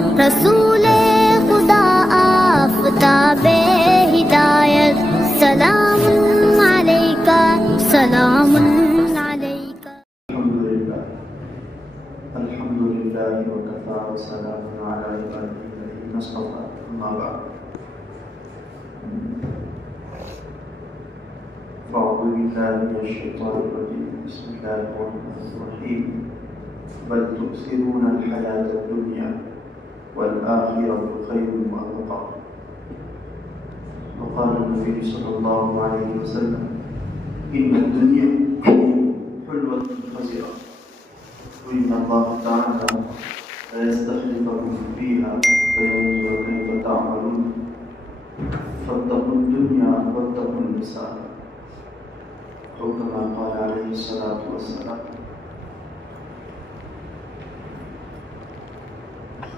رسول خدا آفتاب ہدایت، سلام علیکہ سلام علیکہ۔ الحمدللہ وکفی وسلام علی عبادہ الذین اصطفی، اما بعد فاعوذ باللہ من الشیطان الرجیم، بسم اللہ الرحمن الرحیم۔ بل تؤثرون الحیاة الدنیا والآخرة خیر وأبقى۔ وقال النبی صلی اللہ علیہ وسلم ان الدنیا حلوة خضرة وإن الله تعالى سيستخلفكم فيها فينظر كيف تعملون فاتقوا الدنيا واتقوا النساء، أو كما قال عليه الصلاة والسلام۔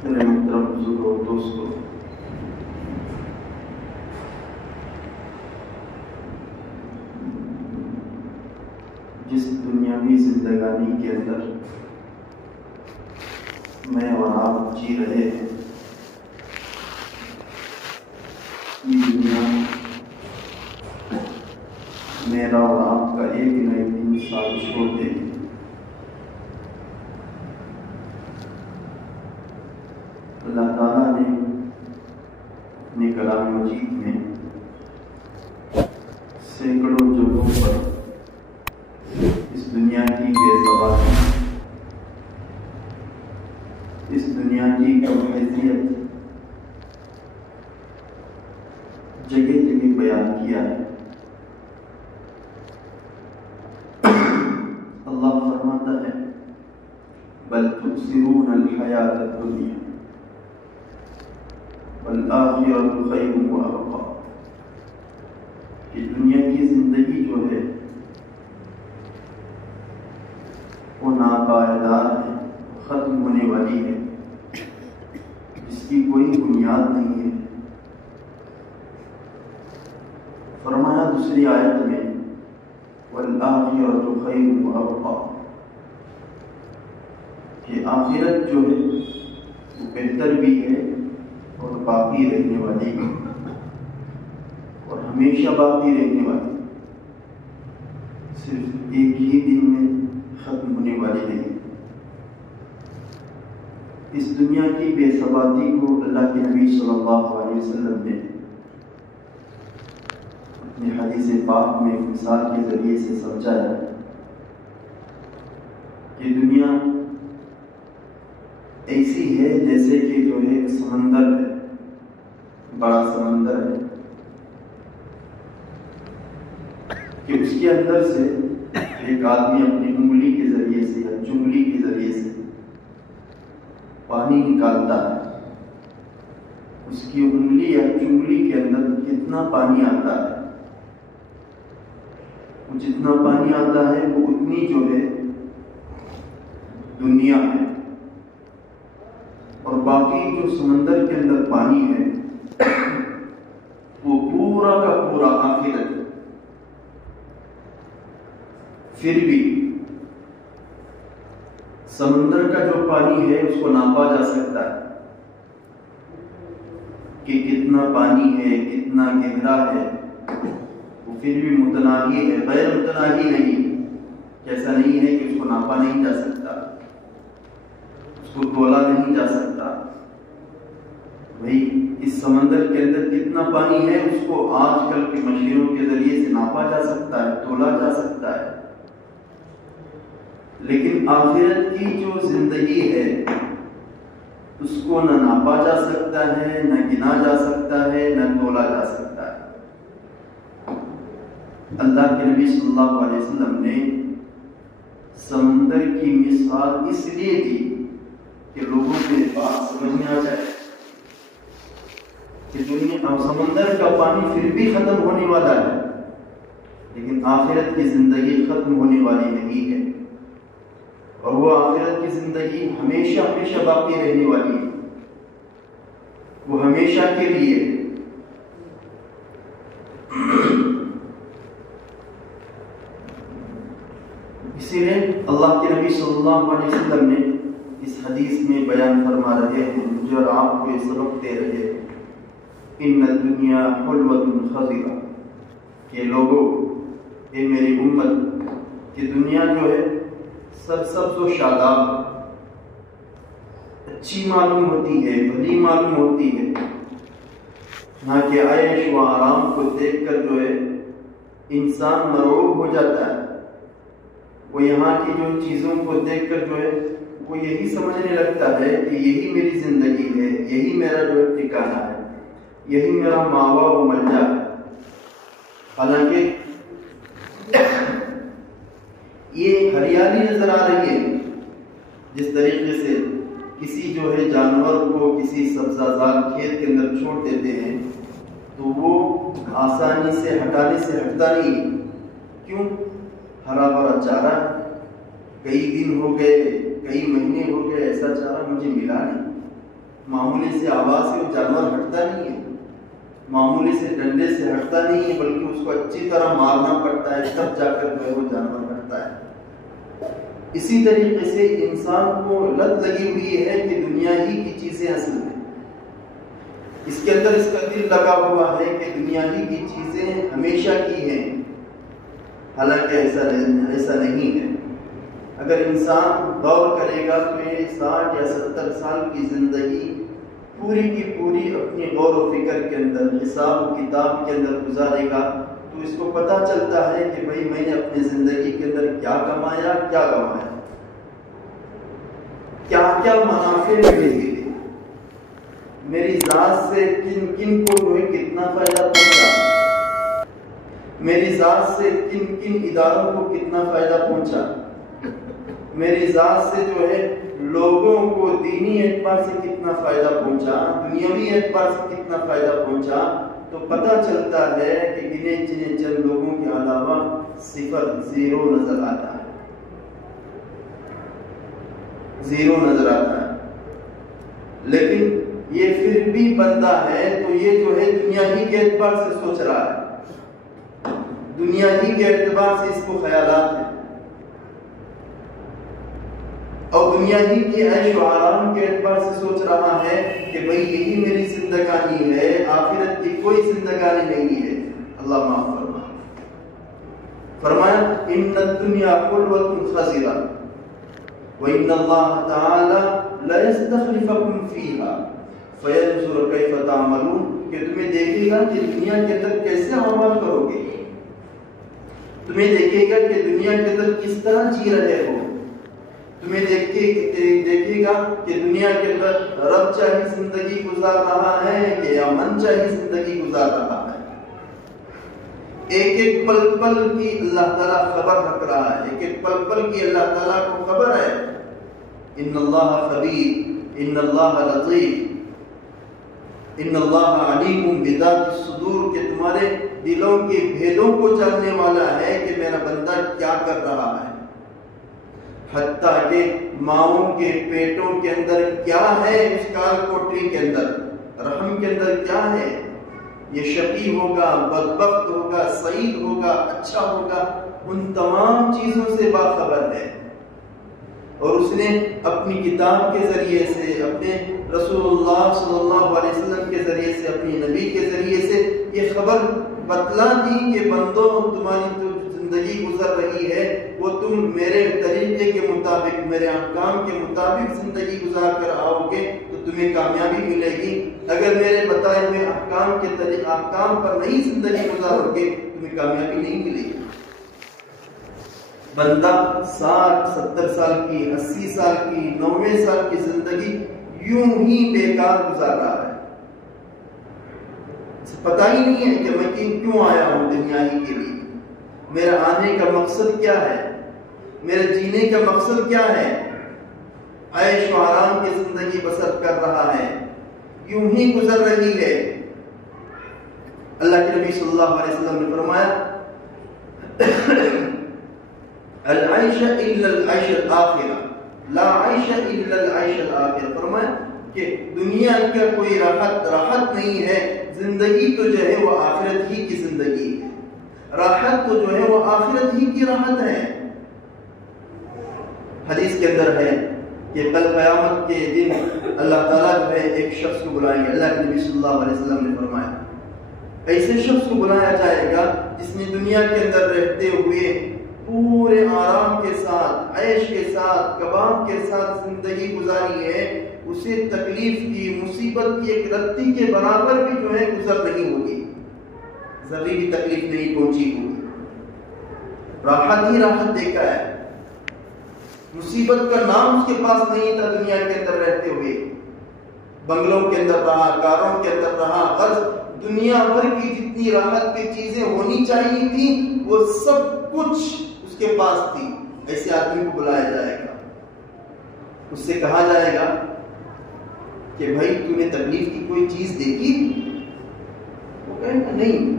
میرے محترم بزرگوں اور دوستوں، جس دنیاوی زندگانی کے اندر میں اور آپ جی رہے ہیں، یہ دنیا میرا اور آپ کا ایک نہ ایک دن ساتھ چھوڑ دے گی۔ اللہ تعالیٰ نے اپنے کلام مجید میں سینکڑوں جگہوں پر اس دنیا کی بے ثباتی، اس دنیا کی کم حیثیت جگہ جگہ بیان کیا ہے۔ اللہ فرماتا ہے بل تؤثرون الحیاة الدنیا والآخرة خیر وأبقى، کہ دنیا کی زندگی جو ہے وہ ناپائیدار ہے، ختم ہونے والی ہے، جس کی کوئی بنیاد نہیں ہے۔ فرمایا دوسری آیت میں وَالْآخِرَةُ خَيْرٌ وَأَبْقَى، کہ آخرت جو ہے وہ بہتر بھی ہے اور باقی رہنے والی ہے، اور ہمیشہ باقی رہنے والی، صرف ایک ہی دن میں ختم ہونے والی نہیں۔ اس دنیا کی بے ثباتی کو اللہ کے نبی صلی اللہ علیہ وسلم نے اپنی حدیث پاک میں ایک مثال کے ذریعے سے سمجھایا کہ دنیا ایسی ہے جیسے کہ جو ہے ایک سمندر ہے، بڑا سمندر ہے، کہ اس کے اندر سے ایک آدمی اپنی انگلی کے ذریعے سے یا چنگلی کے ذریعے سے پانی نکالتا ہے۔ اس کی انگلی یا چنگلی کے اندر کتنا پانی آتا ہے، وہ جتنا پانی آتا ہے وہ اتنی جو ہے دنیا ہے، اور باقی جو سمندر کے اندر پانی ہے وہ پورا کا پورا آخرت ہے۔ پھر بھی سمندر کا جو پانی ہے اس کو ناپا جا سکتا ہے کہ کتنا پانی ہے، کتنا گہرا ہے، وہ پھر بھی متناہی ہے، غیر متناہی نہیں، ایسا نہیں ہے کہ اس کو ناپا نہیں جا سکتا، اس کو تولا نہیں جا سکتا۔ بھئی اس سمندر کے اندر کتنا پانی ہے اس کو آج کل کے مشینوں کے ذریعے سے ناپا جا سکتا ہے، تولا جا سکتا ہے، لیکن آخرت کی جو زندگی ہے اس کو نہ ناپا جا سکتا ہے، نہ گنا جا سکتا ہے، نہ تولا جا سکتا ہے۔ اللہ کے نبی صلی اللہ علیہ وسلم نے سمندر کی مثال اس لیے دی کہ لوگوں کو یہ بات سمجھ میں آ جائے کہ دنیا سمندر کا پانی پھر بھی ختم ہونے والا ہے، لیکن آخرت کی زندگی ختم ہونے والی نہیں ہے، اور وہ آخرت کی زندگی ہمیشہ ہمیشہ باقی رہنے والی ہے، وہ ہمیشہ کے لیے۔ اسی لیے اللہ کے نبی صلی اللہ علیہ وسلم نے اس حدیث میں بیان فرما رہے ہیں، جو مجھے اور آپ کو یہ سبق دے رہے ان الدنیا حلوۃ خضرہ کہ لوگوں، یہ میری امت کہ دنیا جو ہے سرسبز و شاداب اچھی معلوم ہوتی ہے، بھلی معلوم ہوتی ہے، نہ کہ عیش و آرام کو دیکھ کر جو ہے انسان مرعوب ہو جاتا ہے۔ وہ یہاں کی جو چیزوں کو دیکھ کر جو ہے وہ یہی سمجھنے لگتا ہے کہ یہی میری زندگی ہے، یہی میرا جو ہے ٹھکانہ ہے، یہی میرا ماوا و ملجا ہے۔ حالانکہ یہ ہریالی نظر آ رہی ہے، جس طریقے سے کسی جو ہے جانور کو کسی سبزہ زار کھیت کے اندر چھوڑ دیتے ہیں تو وہ آسانی سے ہٹانے سے ہٹتا نہیں۔ کیوں؟ ہرا بھرا چارہ، کئی دن ہو گئے، کئی مہینے ہو گئے، ایسا چارہ مجھے ملا نہیں۔ معمولی سے آواز سے وہ جانور ہٹتا نہیں ہے، معمولی سے ڈنڈے سے ہٹتا نہیں ہے، بلکہ اس کو اچھی طرح مارنا پڑتا ہے، تب جا کر جو ہے وہ جانور ہٹتا ہے۔ اسی طریقے سے انسان کو لت لگی ہوئی ہے کہ دنیا ہی کی چیزیں اصل ہیں، اس کے اندر اس کا دل لگا ہوا ہے کہ دنیا ہی کی چیزیں ہمیشہ کی ہیں، حالانکہ ایسا نہیں ہے۔ اگر انسان غور کرے گا تو یہ 60 یا 70 سال کی زندگی پوری کی پوری اپنی غور و فکر کے اندر، حساب و کتاب کے اندر گزارے گا تو اس کو پتہ چلتا ہے کہ بھئی میں نے اپنی زندگی کے اندر کیا کمایا، کیا گنوایا، کیا کیا منافع ملے گے، میری ذات سے کن کن کو جو ہے کتنا فائدہ پہنچا، میری ذات سے کن کن اداروں کو کتنا فائدہ پہنچا، میری ذات سے جو ہے لوگوں کو دینی اعتبار سے کتنا فائدہ پہنچا، دنیاوی اعتبار سے کتنا فائدہ پہنچا، تو پتہ چلتا ہے کہ گنے چنے چند لوگوں کے علاوہ صفر، زیرو نظر آتا ہے، زیرو نظر آتا ہے۔ لیکن یہ پھر بھی بندہ ہے تو یہ جو ہے دنیا ہی کے اعتبار سے سوچ رہا ہے، دنیا ہی کے اعتبار سے اس کو خیالات ہیں، اور دنیا ہی کی عیش و آرام کے اعتبار سے سوچ رہا ہے کہ بھئی یہی میری زندگانی ہے، آخرت کی کوئی زندگانی نہیں ہے۔ اللہ معاف فرمائے، فرمایا ان الدنیا حلوۃ خضرہ وان اللہ تعالی لا یستخلفکم فیہا فینظر کیف تعملون، کہ تمہیں دیکھے گا کہ دنیا کے اندر کیسے عمل کرو گے، تمہیں دیکھے گا کہ دنیا کے اندر کس طرح جی رہے ہو، تمہیں دیکھے گا کہ دنیا کے اندر رب چاہی زندگی گزار رہا ہے کہ یا من چاہی زندگی گزار رہا ہے۔ ایک ایک پل پل کی اللہ تعالیٰ خبر رکھ رہا ہے، ایک ایک پل پل کی اللہ تعالیٰ کو خبر ہے۔ ان اللہ خبیر، ان اللہ لطیف، ان اللہ علیم بذات الصدور، کہ تمہارے دلوں کے بھیدوں کو جاننے والا ہے کہ میرا بندہ کیا کر رہا ہے، حتیٰ کہ ماؤں کے پیٹوں کے اندر کیا ہے، اس کال کوٹری کے اندر، رحم کے اندر کیا ہے، یہ شقی ہوگا، بدبخت ہوگا، سعید ہوگا، اچھا ہوگا، ان تمام چیزوں سے باخبر ہے۔ اور اس نے اپنی کتاب کے ذریعے سے، اپنے رسول اللہ صلی اللہ علیہ وسلم کے ذریعے سے، اپنی نبی کے ذریعے سے یہ خبر بتلا دی کہ بندوں تمہاری تو زندگی گزر رہی ہے وہ تم میرے طریقے کے مطابق، میرے احکام کے مطابق زندگی گزار کر آؤ گے تو تمہیں کامیابی ملے گی، اگر میرے بتائے ہوئے احکام پر نہیں زندگی گزارو گے تمہیں کامیابی نہیں ملے گی۔ بندہ 60 70 سال کی، 80 سال کی، 90 سال کی زندگی یوں ہی بیکار گزار رہا ہے، پتہ ہی نہیں ہے کہ میں کیوں آیا ہوں دنیا ہی کے لیے، میرا آنے کا مقصد کیا ہے، میرے جینے کا مقصد کیا ہے، عیش و آرام کی زندگی بسر کر رہا ہے، یوں ہی گزر رہی ہے۔ اللہ کے نبی صلی اللہ علیہ وسلم نے فرمایا العیش الا العیش الآخرہ، لا عیش الا العیش الآخرہ، فرمایا کہ دنیا کا کوئی راحت نہیں ہے، زندگی تو جو ہے وہ آخرت ہی کی زندگی ہے، راحت تو جو ہے وہ آخرت ہی کی راحت ہے۔ حدیث کے اندر ہے کہ کل قیامت کے دن اللہ تعالیٰ جو ہے ایک شخص کو بلائیں گے. اللہ کے نبی صلی اللہ علیہ وسلم نے فرمایا ایسے شخص کو بلایا جائے گا جس نے دنیا کے اندر رہتے ہوئے پورے آرام کے ساتھ، عیش کے ساتھ، کباب کے ساتھ زندگی گزاری ہے، اسے تکلیف کی، مصیبت کی ایک رتی کے برابر بھی جو ہے گزر نہیں ہوگی، ذرے بھی تکلیف نہیں پہنچی ہوگی، راحت ہی راحت دیکھا ہے. مصیبت کا نام اس کے پاس نہیں تھا دنیا کے اندر رہتے ہوئے. بنگلوں کے اندر رہا، کاروں کے اندر رہا، غرض دنیا بھر کی جتنی راحت کی چیزیں ہونی چاہیے تھی وہ سب کچھ اس کے پاس تھی. ایسے آدمی کو بلایا جائے گا، اس سے کہا جائے گا کہ بھائی تو نے تکلیف کی کوئی چیز دیکھی؟ وہ کہے گا نہیں.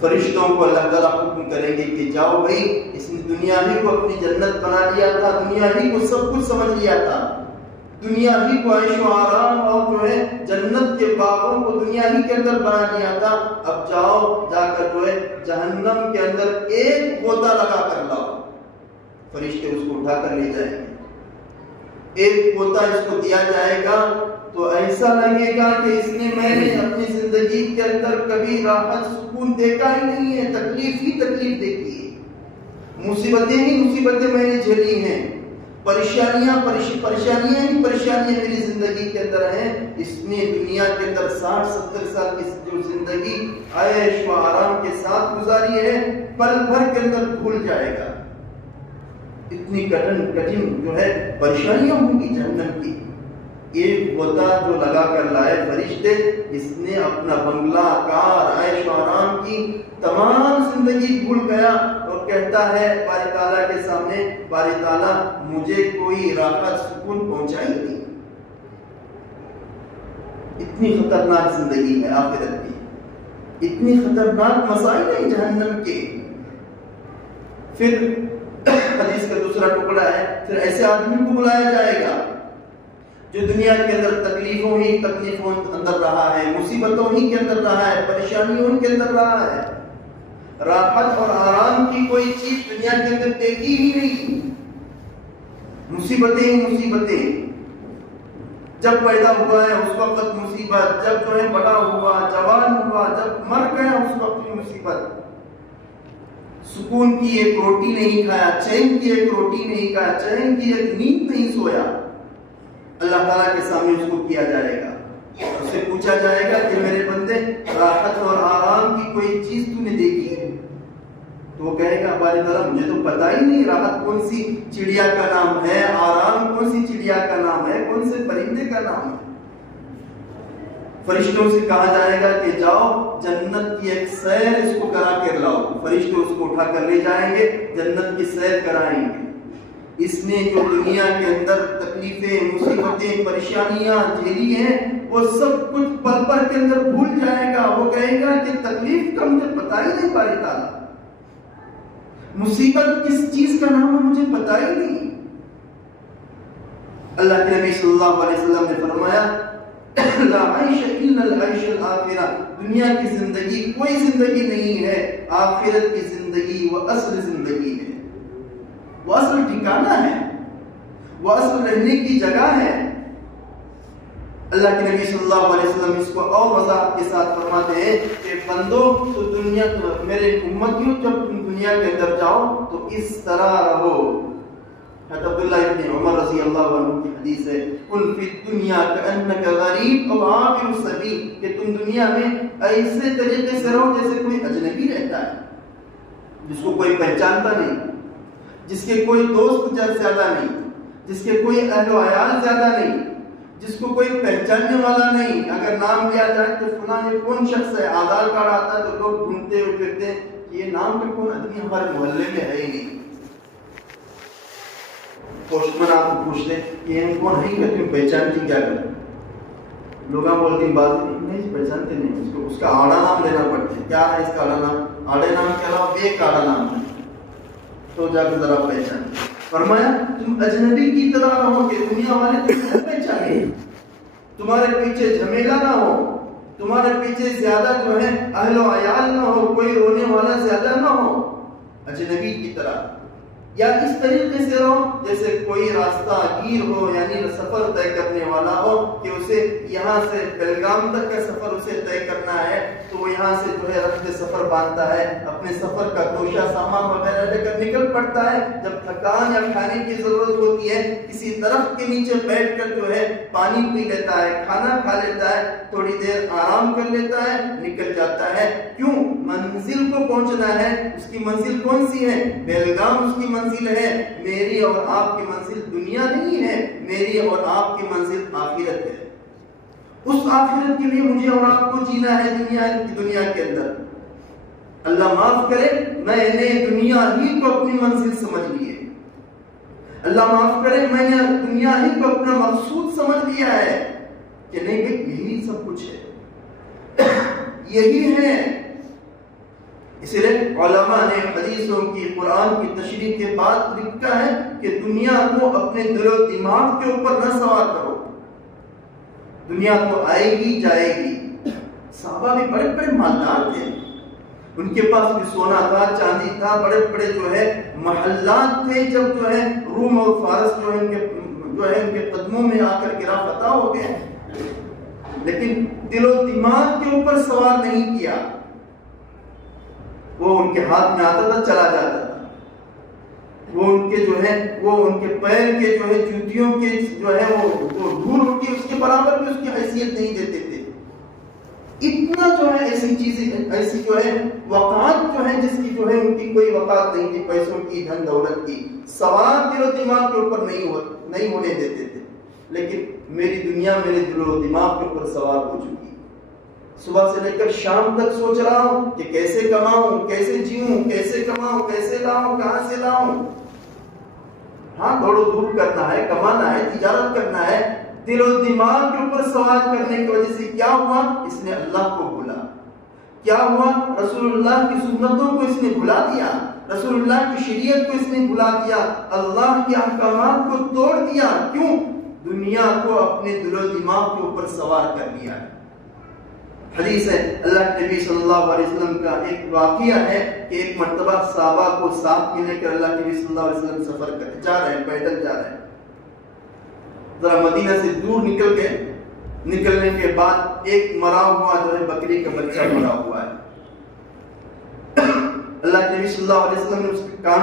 فرشتوں کو اللہ تعالیٰ حکم کریں گے کہ جاؤ بھائی، اس نے دنیا ہی کو اپنی جنت بنا لیا تھا، دنیا ہی کو سب کچھ سمجھ لیا تھا، دنیا ہی کو عیش و آرام اور جو ہے جنت کے باغوں کو دنیا ہی کے اندر بنا لیا تھا. اب جاؤ، جا کر جو ہے جہنم کے اندر ایک غوطہ لگا کر لاؤ. فرشتے اس کو اٹھا کر لے جائیں گے. ایک غوطہ اس کو دیا جائے گا تو ایسا لگے گا کہ اس نے میں نے اپنی زندگی کے اندر کبھی راحت سکون دیکھا ہی نہیں ہے، تکلیف ہی تکلیف دیکھی ہے، مصیبتیں ہی مصیبتیں میں نے جھیلی ہیں، پریشانیاں ہی پریشانیاں میری زندگی کے اندر ہیں. اس نے دنیا کے اندر 60-70 سال کی جو زندگی عیش و آرام کے ساتھ گزاری ہے پل بھر کے اندر بھول جائے گا. اتنی کٹھن جو ہے پریشانیاں ہوں گی جہنم کی. ایک غوطہ جو لگا کر لائے فرشتے، اس نے اپنا بنگلہ، کار، عیش و آرام کی تمام زندگی بھول گیا اور کہتا ہے باری تعالیٰ کے سامنے، باری تعالیٰ مجھے کوئی راحت سکون پہنچائی نہیں. اتنی خطرناک زندگی ہے آخرت کی، اتنی خطرناک مسائل ہیں جہنم کے. پھر حدیث کا دوسرا ٹکڑا ہے، پھر ایسے آدمی کو بلایا جائے گا جو دنیا کے اندر تکلیفوں اندر رہا ہے، مصیبتوں ہی کے اندر رہا ہے، پریشانیوں کے اندر رہا ہے، راحت اور آرام کی کوئی چیز دنیا کے اندر دیکھی ہی نہیں. مصیبتیں ہی مصیبتیں. جب پیدا ہوا ہے اس وقت مصیبت، جب جو ہے بڑا ہوا، جوان ہوا، جب مر گیا اس وقت کی مصیبت. سکون کی ایک روٹی نہیں کھایا، چین کی ایک روٹی نہیں کھایا، چین کی ایک نیند نہیں سویا. اللہ تعالیٰ کے سامنے اس کو کیا جائے گا، اس سے پوچھا جائے گا کہ میرے بندے راحت اور آرام کی کوئی چیز تو نے دیکھی ہے؟ تو وہ کہے گا باری تعالیٰ مجھے تو پتا ہی نہیں راحت کون سی چڑیا کا نام ہے، آرام کون سی چڑیا کا نام ہے، کون سے پرندے کا نام ہے. فرشتوں سے کہا جائے گا کہ جاؤ جنت کی ایک سیر اس کو کرا کر لاؤ. فرشتے اس کو اٹھا کر لے جائیں گے، جنت کی سیر کرائیں گے. اس نے جو دنیا کے اندر تکلیفیں، مصیبتیں، پریشانیاں جھیلی ہیں وہ سب کچھ پل بھر کے اندر بھول جائے گا. وہ کہے گا کہ تکلیف کا مجھے پتا ہی نہیں باری تعالیٰ، مصیبت کس چیز کا نام ہے مجھے پتا ہی نہیں. اللہ کے نبی صلی اللہ علیہ وسلم نے فرمایا لا عیش الا العیش الآخرہ، دنیا کی زندگی کوئی زندگی نہیں ہے، آخرت کی زندگی وہ اصل زندگی ہے، وہ اصل ٹھکانہ ہے، وہ اصل رہنے کی جگہ ہے. اللہ کے نبی صلی اللہ علیہ وسلم اس کو اور وضاحت کے ساتھ فرماتے ہیں کہ بندو تو دنیا میرے امتیوں جب تم دنیا کے اندر جاؤ تو اس طرح رہو. حضرت عبداللہ ابن عمر رضی اللہ عنہ کی حدیث ہے کن فی الدنیا کأنک غریب او عابر السبیل، کہ تم دنیا میں ایسے طریقے سے رہو جیسے کوئی اجنبی رہتا ہے، جس کو کوئی پہچانتا نہیں، جس کے کوئی دوست زیادہ نہیں، جس کے کوئی اہل و عیال زیادہ نہیں، جس کو کوئی پہچاننے والا نہیں. اگر نام لیا جائے تو فلاں یہ کون شخص ہے، آدھار کارڈ آتا ہے تو لوگ ڈھونڈتے ہوئے پھرتے ہیں کہ یہ نام کا کون آدمی ہمارے محلے میں ہے ہی نہیں. پوسٹمین آپ کو پوچھتے کہ یہ کون ہے کہ تم پہچانتی کیا کرتے، لوگ بولتے ہیں بات نہیں پہچانتے نہیں، اس کا آڑا نام لینا پڑتا ہے. کیا ہے اس کا آڑا نام؟ آڑے نام کے علاوہ ایک آڑا نام ہے تو جا کے ذرا پہچان. فرمایا تم اجنبی کی طرح رہو کہ دنیا والے تمہیں نہ پہچانے، تمہارے پیچھے جھمیلا نہ ہو، تمہارے پیچھے زیادہ جو ہے اہل و عیال نہ ہو، کوئی رونے والا زیادہ نہ ہو، اجنبی کی طرح. یا اس طریقے سے رہو جیسے کوئی راستہ گیر ہو، یعنی سفر طے کرنے والا ہو کہ اسے یہاں سے بیلگام تک کا سفر اسے طے کرنا ہے، تو وہ یہاں سے جو ہے رخت سفر باندھتا ہے، اپنے سفر کا توشہ سامان وغیرہ لے کر نکل پڑتا ہے۔ جب تھکان یا کھانے کی ضرورت ہوتی ہے، کسی درخت کے نیچے بیٹھ کر جو ہے پانی پی لیتا ہے، کھانا کھا لیتا ہے، تھوڑی دیر آرام کر لیتا ہے، نکل جاتا ہے۔ کیوں؟ منزل کو پہنچنا ہے۔ اس کی منزل کون سی ہے؟ بیلگام اس کی منزل ہے۔ میری اور آپ کی منزل دنیا نہیں ہے، میری اور آپ کی منزل آخرت ہے۔ اس آخرت کے لیے مجھے اور آپ کو جینا ہے دنیا کے اندر۔ اللہ معاف کرے، میں نے دنیا ہی کو اپنی منزل سمجھ لی ہے۔ اللہ معاف کرے، میں نے دنیا ہی کو اپنا مقصود سمجھ لیا ہے کہ نہیں بھائی یہی سب کچھ ہے، یہی ہے۔ اس لیے علماء نے حدیثوں کی، قرآن کی تشریح کے بعد لکھا ہے کہ دنیا کو اپنے دل و دماغ کے اوپر نہ سوار کرو، دنیا تو آئے گی جائے گی۔ صحابہ بھی بڑے بڑے مالدار تھے، ان کے پاس بھی سونا تھا، چاندی تھا، بڑے بڑے جو ہے محلات تھے۔ جب جو ہے روم اور فارس جو ہے ان کے قدموں میں آ کر گرا فتح ہو گئے، لیکن دل و دماغ کے اوپر سوار نہیں کیا۔ وہ ان کے ہاتھ میں آتا تھا، چلا جاتا تھا۔ وہ ان کے جو ہے وہ ان کے پیر کے جو ہے جوتیوں کے جو ہے وہ دھول ہوتی ہے، اس کے برابر بھی اس کی حیثیت نہیں دیتے تھے۔ اتنا جو ہے ایسی چیزیں، ایسی جو ہے وقات جو ہے جس کی جو ہے ان کی کوئی وقات نہیں تھی، پیسوں کی، دھن دولت کی، سوار دل و دماغ کے اوپر نہیں ہونے دیتے تھے۔ لیکن میری دنیا میرے دل و دماغ کے اوپر سوار ہو چکی۔ صبح سے لے کر شام تک سوچ رہا ہوں کہ کیسے کماؤں، کیسے جیوں، کیسے کماؤں، کیسے لاؤں، کہاں سے لاؤں۔ ہاں دوڑو دھوپ کرنا ہے، کمانا ہے، تجارت کرنا ہے۔ دل و دماغ کے اوپر سوال کرنے کی وجہ سے کیا ہوا؟ اس نے اللہ کو بھولا۔ کیا ہوا؟ رسول اللہ کی سنتوں کو اس نے بھلا دیا، رسول اللہ کی شریعت کو اس نے بھلا دیا، اللہ کے احکامات کو توڑ دیا۔ کیوں؟ دنیا کو اپنے دل و دماغ کے اوپر سوار کر لیا۔ حدیث ہے، اللہ کے نبی صلی اللہ علیہ وسلم کا ایک واقعہ ہے کہ ایک مرتبہ صحابہ کو ساتھ میں لے کر اللہ کے نبی صلی اللہ علیہ وسلم سفر کر جا رہے ہیں، پیدل جا رہے ہیں۔ ذرا مدینہ سے دور نکل گئے، نکلنے کے بعد ایک مرا ہوا جو ہے بکری کا بچہ مرا ہوا ہے۔ اللہ کے نبی صلی اللہ علیہ وسلم نے اس کے کان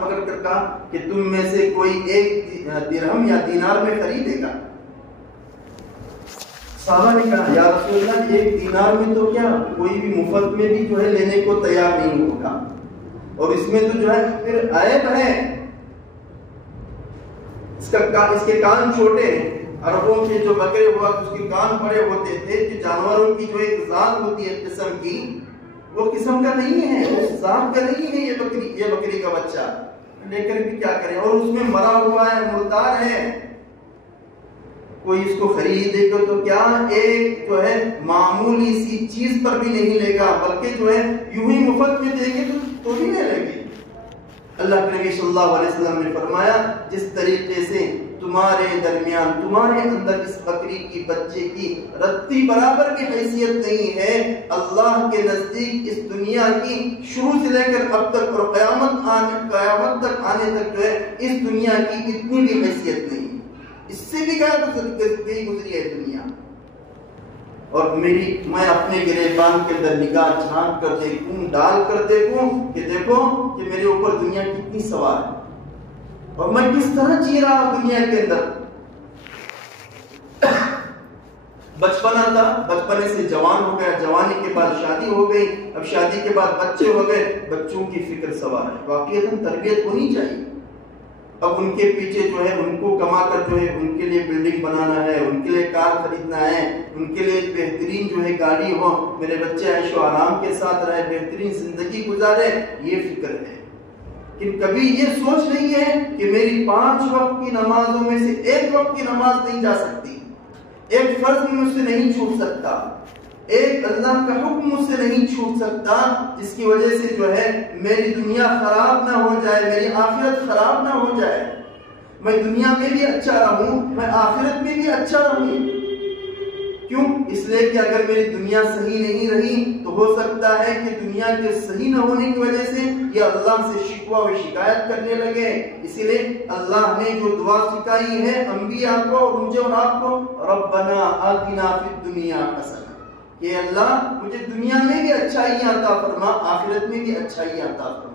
پکڑ کر کہا کہ تم میں سے کوئی ایک درہم یا دینار میں خریدے گا؟ صحابہ نے کہا یا رسول اللہ ایک دینار میں تو کیا، کوئی بھی مفت میں بھی جو ہے لینے کو تیار نہیں ہوگا، اور اس میں تو جو ہے پھر عیب ہے، اس کے کان چھوٹے ہیں۔ عربوں کے جو بکرے ہوا اس کے کان بڑے ہوتے تھے، جو جانوروں کی جو ایک ذات ہوتی ہے قسم کی، وہ قسم کا نہیں ہے، اس ذات کا نہیں ہے یہ بکری کا بچہ، لے کر بھی کیا کریں، اور اس میں مرا ہوا ہے، مردار ہے۔ کوئی اس کو خریدے گا تو کیا ایک جو ہے معمولی سی چیز پر بھی نہیں لے گا، بلکہ جو ہے یوں ہی مفت میں دیں گے تو بھی نہیں لے گے۔ اللہ کے نبی صلی اللہ علیہ وسلم نے فرمایا جس طریقے سے تمہارے درمیان، تمہارے اندر اس بکری کی بچے کی رتی برابر کی حیثیت نہیں ہے، اللہ کے نزدیک اس دنیا کی شروع سے لے کر اب تک اور قیامت تک آنے تک جو ہے اس دنیا کی اتنی بھی حیثیت نہیں، اس سے بھی گئی گزری ہے دنیا۔ اور میں اپنے گریبان کے اندر نگاہ جھانک کر دیکھوں، ڈال کر دیکھوں کہ دیکھو کہ میرے اوپر دنیا کتنی سوار ہے اور میں کس طرح جی رہا ہوں دنیا کے اندر۔ بچپنا تھا، بچپنے سے جوان ہو گیا، جوانی کے بعد شادی ہو گئی، اب شادی کے بعد بچے ہو گئے، بچوں کی فکر سوار ہے، واقعی تربیت ہونی چاہیے۔ اب ان کے پیچھے جو ہے ان کو کما کر جو ہے ان کے لیے بلڈنگ بنانا ہے، ان کے لیے کار خریدنا ہے، ان کے لیے بہترین جو ہے گاڑی ہو، میرے بچے عیش و آرام کے ساتھ رہے، بہترین زندگی گزارے، یہ فکر ہے۔ لیکن کبھی یہ سوچ نہیں ہے کہ میری 5 وقت کی نمازوں میں سے ایک وقت کی نماز نہیں جا سکتی، ایک فرض مجھ سے نہیں چھوٹ سکتا، ایک اللہ کا حکم مجھ سے نہیں چھوٹ سکتا، جس کی وجہ سے جو ہے میری دنیا خراب نہ ہو جائے، میری آخرت خراب نہ ہو جائے، میں دنیا میں بھی اچھا رہوں، میں آخرت میں بھی اچھا رہوں۔ کیوں؟ اس لیے کہ اگر میری دنیا صحیح نہیں رہی تو ہو سکتا ہے کہ دنیا کے صحیح نہ ہونے کی وجہ سے یہ اللہ سے شکوہ و شکایت کرنے لگے. اسی لیے اللہ نے جو دعا سکھائی ہے انبیاء کو اور مجھے اور آپ کو، ربنا آتنا فی الدنیا حسنہ، کہ اللہ مجھے دنیا میں بھی اچھائیاں عطا فرما، آخرت میں بھی اچھائیاں عطا فرما.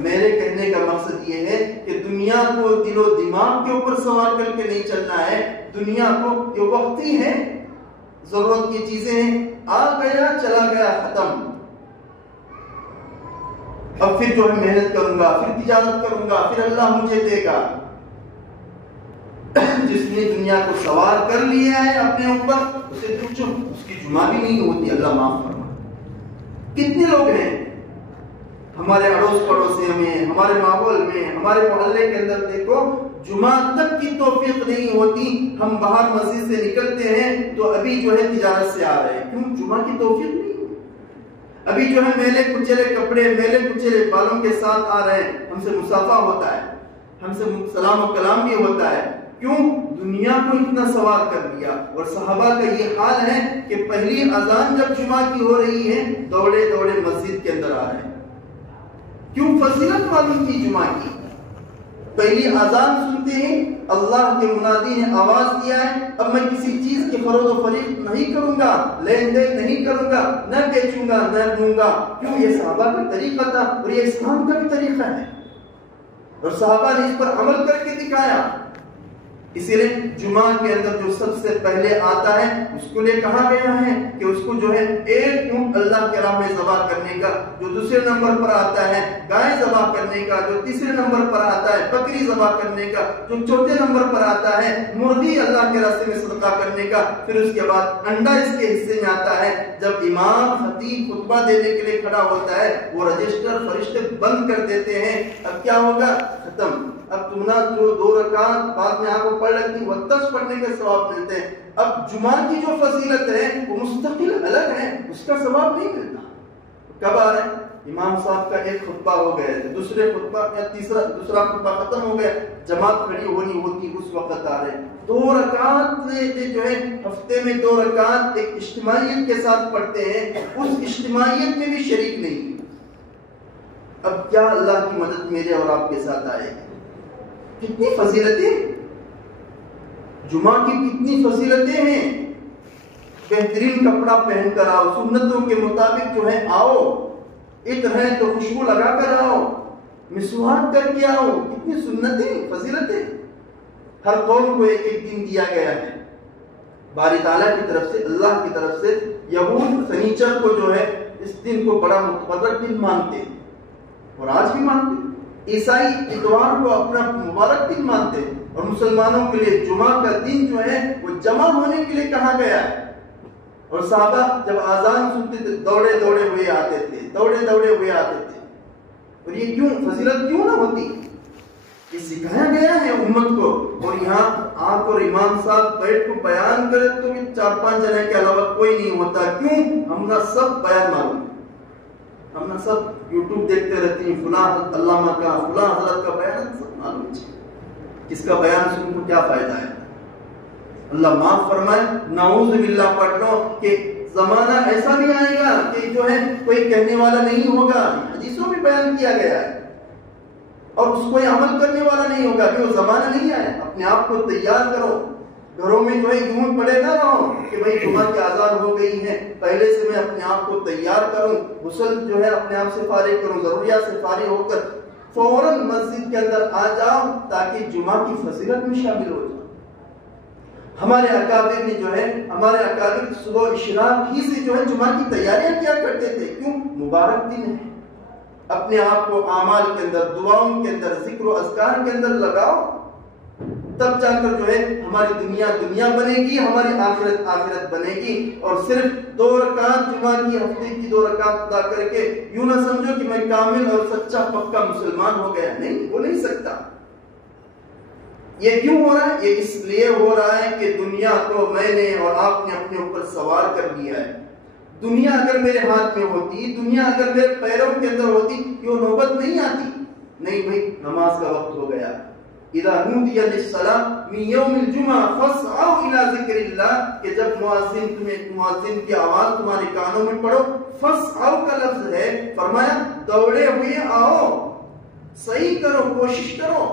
میرے کہنے کا مقصد یہ ہے کہ دنیا کو دل و دماغ کے اوپر سوار کر کے نہیں چلنا ہے. دنیا کو یہ وقتی ہے، ضرورت کی چیزیں ہیں، آ گیا چلا گیا ختم. اب پھر جو ہے محنت کروں گا، پھر تجارت کروں گا، پھر اللہ مجھے دے گا. جس نے دنیا کو سوار کر لیا ہے اپنے اوپر، اسے پوچھو اس کی جمعہ بھی نہیں ہوتی، اللہ معاف فرما. کتنے لوگ ہیں ہمارے اڑوس پڑوس میں، ہمارے ماحول میں، ہمارے محلے کے اندر، دیکھو جمعہ تک کی توفیق نہیں ہوتی. ہم باہر مسجد سے نکلتے ہیں تو ابھی جو ہے تجارت سے آ رہے ہیں، کیوں؟ جمعہ کی توفیق نہیں ہوتی. ابھی جو ہے میلے کچیلے کپڑے، میلے کچیلے بالوں کے ساتھ آ رہے ہیں، ہم سے مصافحہ ہوتا ہے، ہم سے سلام و کلام بھی ہوتا ہے. کیوں؟ دنیا کو اتنا سوار کر دیا. اور صحابہ کا یہ حال ہے کہ پہلی اذان جب جمعہ کی ہو رہی ہے دوڑے دوڑے مسجد کے اندر آ رہے ہیں. کیوں؟ فضیلت معلوم تھی جمعہ کی. پہلی اذان سنتے ہیں اللہ کے منادی نے آواز دیا ہے، اب میں کسی چیز کی فروخت و فروخت نہیں کروں گا، لین دین نہیں کروں گا، نہ بیچوں گا، نہ لوں گا. کیوں؟ یہ صحابہ کا طریقہ تھا اور یہ اسلام کا بھی طریقہ ہے، اور صحابہ نے اس پر عمل کر کے دکھایا. اسی لیے جمعہ کے اندر جو سب سے پہلے آتا ہے اس کو لیے کہا گیا ہے کہ اس کو جو ہے ایک اونٹ اللہ کے راہ میں ذبح کرنے کا، جو دوسرے نمبر پر آتا ہے گائے ذبح کرنے کا، جو تیسرے نمبر پر آتا ہے بکری ذبح کرنے کا، جو چوتھے نمبر پر آتا ہے مرغی اللہ کے راستے میں صدقہ کرنے کا. پھر اس کے بعد انڈا اس کے حصے میں آتا ہے. جب امام خطیب خطبہ دینے کے لیے کھڑا ہوتا ہے وہ رجسٹر فرشتے بند کر دیتے ہیں. اب کیا ہوگا؟ ختم. اب تم نہ جو 2 رکعت بعد میں آپ کو پڑھ لیتی وہ 10 پڑھنے کے ثواب ملتے ہیں. اب جمعہ کی جو فضیلت ہے وہ مستقل الگ ہے، اس کا ثواب نہیں ملتا. کب آ رہے ہیں؟ امام صاحب کا ایک خطبہ ہو گیا، دوسرے خطبہ یا دوسرا خطبہ ختم ہو گیا، جماعت کھڑی ہونی ہوتی، اس وقت آ رہے ہیں. 2 رکعت جو ہے ہفتے میں 2 رکعت ایک اجتماعیت کے ساتھ پڑھتے ہیں، اس اجتماعیت میں بھی شریک نہیں. اب کیا اللہ کی مدد میرے اور آپ کے ساتھ آئے گی؟ کتنی فضیلتیں، جمعہ کی کتنی فضیلتیں ہیں. بہترین کپڑا پہن کر آؤ، سنتوں کے مطابق جو ہے آؤ، عطر ہے تو خوشبو لگا کر آؤ، مسواک کر کے آؤ. کتنی سنتیں، فضیلتیں. ہر قوم کو ایک ایک دن دیا گیا ہے باری تعالیٰ کی طرف سے، اللہ کی طرف سے. یہود سنیچر کو جو ہے اس دن کو بڑا مقدس دن مانتے ہیں اور آج بھی مانتے ہیں. عیسائی اتوار کو اپنا مبارک دن مانتے ہیں، اور مسلمانوں کے لیے جمعہ کا دن جو ہے وہ جمع ہونے کے لیے کہا گیا ہے. اور صحابہ جب اذان سنتے تھے دوڑے دوڑے ہوئے آتے تھے، دوڑے دوڑے ہوئے آتے تھے. اور یہ کیوں فضیلت کیوں نہ ہوتی؟ یہ سکھایا گیا ہے امت کو. اور یہاں آپ اور امام صاحب بیٹھ کو بیان کرے تو 4-5 جنے کے علاوہ کوئی نہیں ہوتا. کیوں؟ ہم نہ سب بیان معلوم، ہم نہ سب یوٹیوب دیکھتے رہتے ہیں، فلاں علامہ کا، فلاں حضرت کا بیان سب معلوم ہے. کس کا بیان سن کو کیا فائدہ ہے؟ اللہ معاف فرمائے. نعوذ باللہ پڑھ لو کہ زمانہ ایسا بھی آئے گا کہ جو ہے کوئی کہنے والا نہیں ہوگا. حدیثوں میں بیان کیا گیا ہے، اور اس کو عمل کرنے والا نہیں ہوگا. کہ وہ زمانہ نہیں آئے. اپنے آپ کو تیار کرو. گھروں میں جو ہے یوں پڑے نہ رہو کہ بھائی جمعہ کی اذان ہو گئی ہے، پہلے سے میں اپنے آپ کو تیار کروں، غسل جو ہے اپنے آپ سے فارغ کروں، ضروریات سے فارغ ہو کر فوراً مسجد کے اندر آ جاؤ تاکہ جمعہ کی فضیلت میں شامل ہو جاؤ. ہمارے اکابر نے جو ہے، ہمارے اکابر صبح اشراق ہی سے جو ہے جمعہ کی تیاریاں کیا کرتے تھے. کیوں؟ مبارک دن ہے. اپنے آپ کو اعمال کے اندر، دعاؤں کے اندر، ذکر و اذکار کے اندر لگاؤ، تب جا کر جو ہے ہماری دنیا دنیا بنے گی، ہماری آخرت آخرت بنے گی. اور صرف 2 رکعت جمعہ کی، ہفتے کی 2 رکعت ادا کر کے یوں نہ سمجھو کہ میں کامل اور سچا پکا مسلمان ہو گیا. نہیں، وہ نہیں سکتا. یہ کیوں ہو رہا ہے؟ یہ اس لیے ہو رہا ہے کہ دنیا کو میں نے اور آپ نے اپنے اوپر سوار کر لیا ہے. دنیا اگر میرے ہاتھ میں ہوتی، دنیا اگر میرے پیروں کے اندر ہوتی، یہ نوبت نہیں آتی. نہیں بھائی، نماز کا وقت ہو گیا، اذا نودی للصلاۃ من یوم الجمعہ فاسعوا الی ذکر اللہ، کہ جب مؤذن کی آواز تمہارے کانوں میں پڑو، فاسعوا کا لفظ ہے، فرمایا دوڑے ہوئے آؤ، صحیح کرو، کوشش کرو۔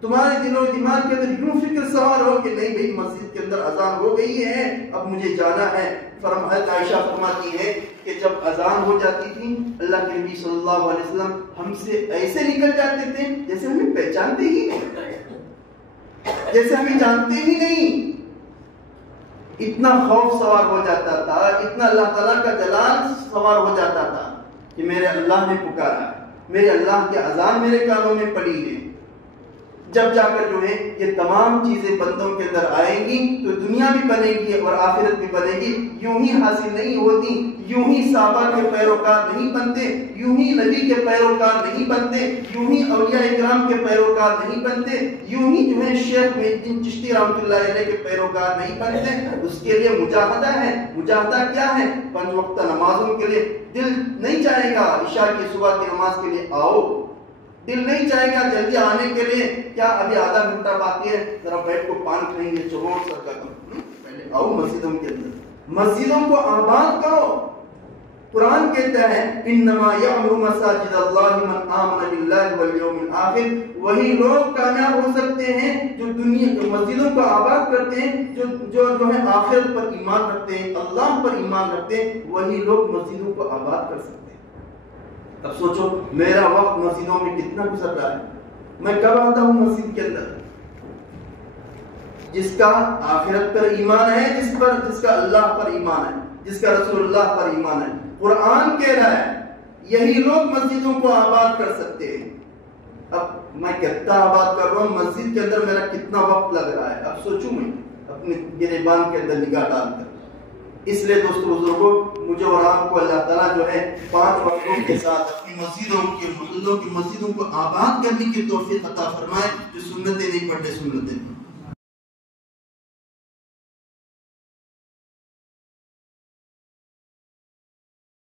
تمہارے دل و دماغ کے اندر یوں فکر سوار ہو کہ نہیں بھئی مسجد کے اندر اذان ہو گئی ہے، اب مجھے جانا ہے۔ حضرت عائشہ فرماتی ہے کہ جب اذان ہو جاتی تھی اللہ کے نبی صلی اللہ علیہ وسلم ہم سے ایسے نکل جاتے تھے جیسے ہمیں پہچانتے ہی نہیں، جیسے ہمیں جانتے ہی نہیں۔ اتنا خوف سوار ہو جاتا تھا، اتنا اللہ تعالیٰ کا جلال سوار ہو جاتا تھا کہ میرے اللہ نے پکارا، میرے اللہ کی اذان میرے کانوں میں پڑی ہے۔ جب جا کر جو ہے یہ تمام چیزیں بندوں کے اندر آئیں گی تو دنیا بھی بنے گی اور آخرت بھی بنے گی۔ یوں ہی حاصل نہیں ہوتی، یوں ہی صحابہ کے پیروکار نہیں بنتے، یوں ہی نبی کے پیروکار نہیں بنتے، یوں ہی اولیاء اکرام کے پیروکار نہیں بنتے، یوں ہی جو ہے شیخ محی الدین چشتی رحمۃ اللہ علیہ کے پیروکار نہیں بنتے۔ اس کے لیے مجاہدہ ہے۔ مجاہدہ کیا ہے؟ 5 وقت نمازوں کے لیے دل نہیں چاہے گا عشاء کی صبح کی نماز کے لیے آؤ، دل نہیں چاہے گا جلدی آنے کے لیے، کیا ابھی آدھا گھنٹہ باقی ہے، ذرا بیٹھ کو پان کھائیں گے، چبوڑ سر کا کم، پہلے آؤ مسجدوں کے اندر، مسجدوں کو آباد کرو۔ قرآن کہتا ہے انما یعمر مساجد اللہ من آمن باللہ والیوم الآخر، وہی لوگ کامیاب ہو سکتے ہیں جو دنیا کے مسجدوں کو آباد کرتے ہیں، جو ہے آخرت پر ایمان رکھتے ہیں، اللہ پر ایمان رکھتے ہیں، وہی لوگ مسجدوں کو آباد کر سکتے ہیں۔ اب سوچو میرا وقت مسجدوں میں کتنا گزر رہا ہے، میں کب آتا ہوں مسجد کے اندر؟ جس کا آخرت پر ایمان ہے، جس کا اللہ پر ایمان ہے، جس کا رسول اللہ پر ایمان ہے۔ قرآن کہہ رہا ہے یہی لوگ مسجدوں کو آباد کر سکتے ہیں۔ اب میں کتنا آباد کر رہا ہوں، مسجد کے اندر میرا کتنا وقت لگ رہا ہے، اب سوچوں میں اپنے گریبان کے اندر نگاہ ڈال کر۔ اس لیے دوستو بزرگوں، مجھے اور آپ کو اللہ تعالیٰ جو ہے 5 وقتوں کے ساتھ اپنی مسجدوں کے محلوں کی مسجدوں کو آباد کرنے کی توفیق عطا فرمائے، جو سنتیں نہیں پڑھتے سنتیں